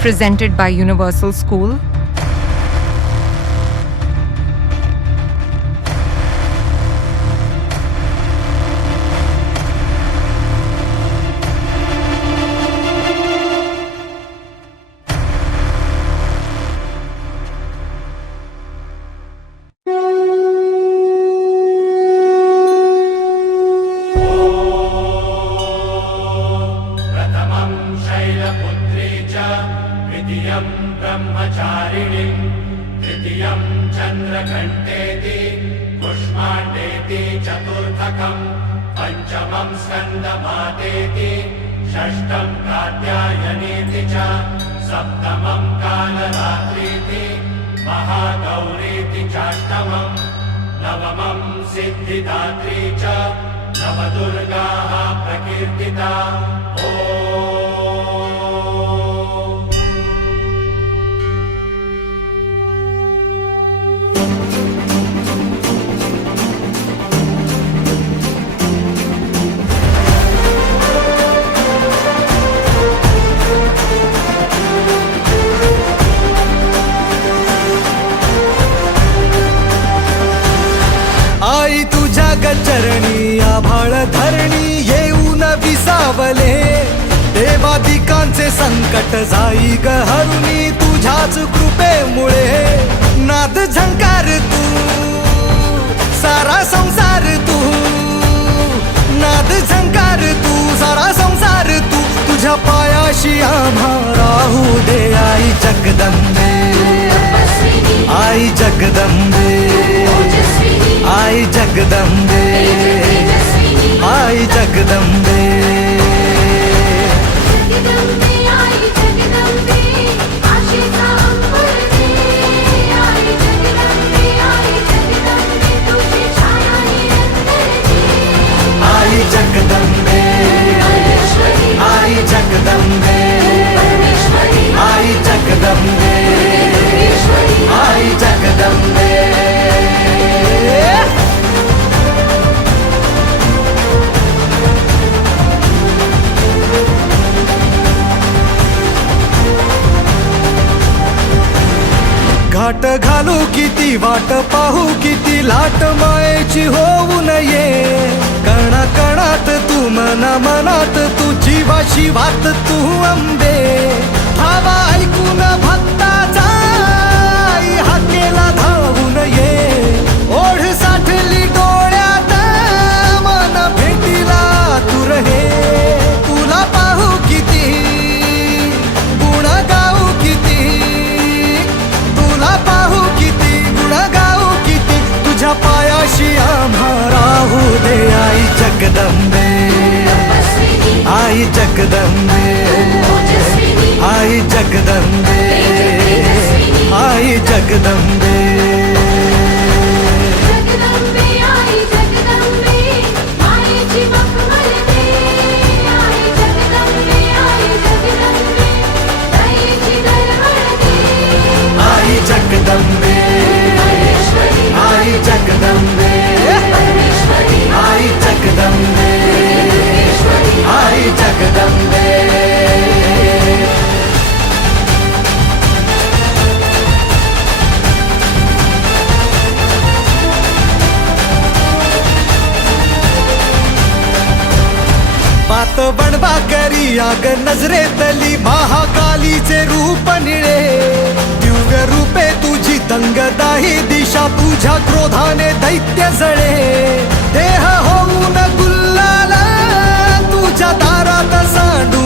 presented by Universal School. द्वितीयं ब्रह्मचारिणीं तृतीयं चन्द्रघण्टेति कुष्माण्डेति चतुर्थकं पञ्चमं स्कन्दमातेति षष्ठं कात्यायनीति च सप्तमं कालरात्रीति महागौरीति चाष्टमं नवमं सिद्धिदात्री च नवदुर्गाः प्रकीर्तिता। आई तुझ्या गचरणी आभाळ धरणी येऊन विसावले देवादिकांचे संकट जाई ग हरुणी तुझ्याच कृपेमुळे नाद झंकार तू सारा संसार तू नाद झंकार तू सारा संसार तू तुझ्या पायाशी आम्हा राहू दे आई जगदंबे आई जगदंबे आई जगदंबे आई जगदंबे आई जगदंबे आई जगदंबे आई जगदंबे आई जगदंबे घाट घालू किती वाट पाहू किती लाट मायेची होऊ नये कणा कणात तू मना मनात तू जीवा शिवात तू अंबे भावा ऐकून भक्ताचा आई हाकेला धावू नये ओढ साठली डोळ्यात मन भेटीला तू रहे तुला पाहू किती गुण गाऊ किती तुला पाहू किती गुण गाऊ किती तुझ्या पायाशी आम्हा राहू दे आई जगदंबे आई जगदंबे आई जगदंबे आई जगदंबे आई जगदंबे आई जगदंबे आई जगदंबे आई जगदंबे पात बनवा करी आग नजरेतली महाकालीचे रूप निळे दिव्य रूपे तुझी दंगदाही दिशा तुझ्या क्रोधाने दैत्य जळे देह होऊन गुल्लाला तुझ्या दारात सांडू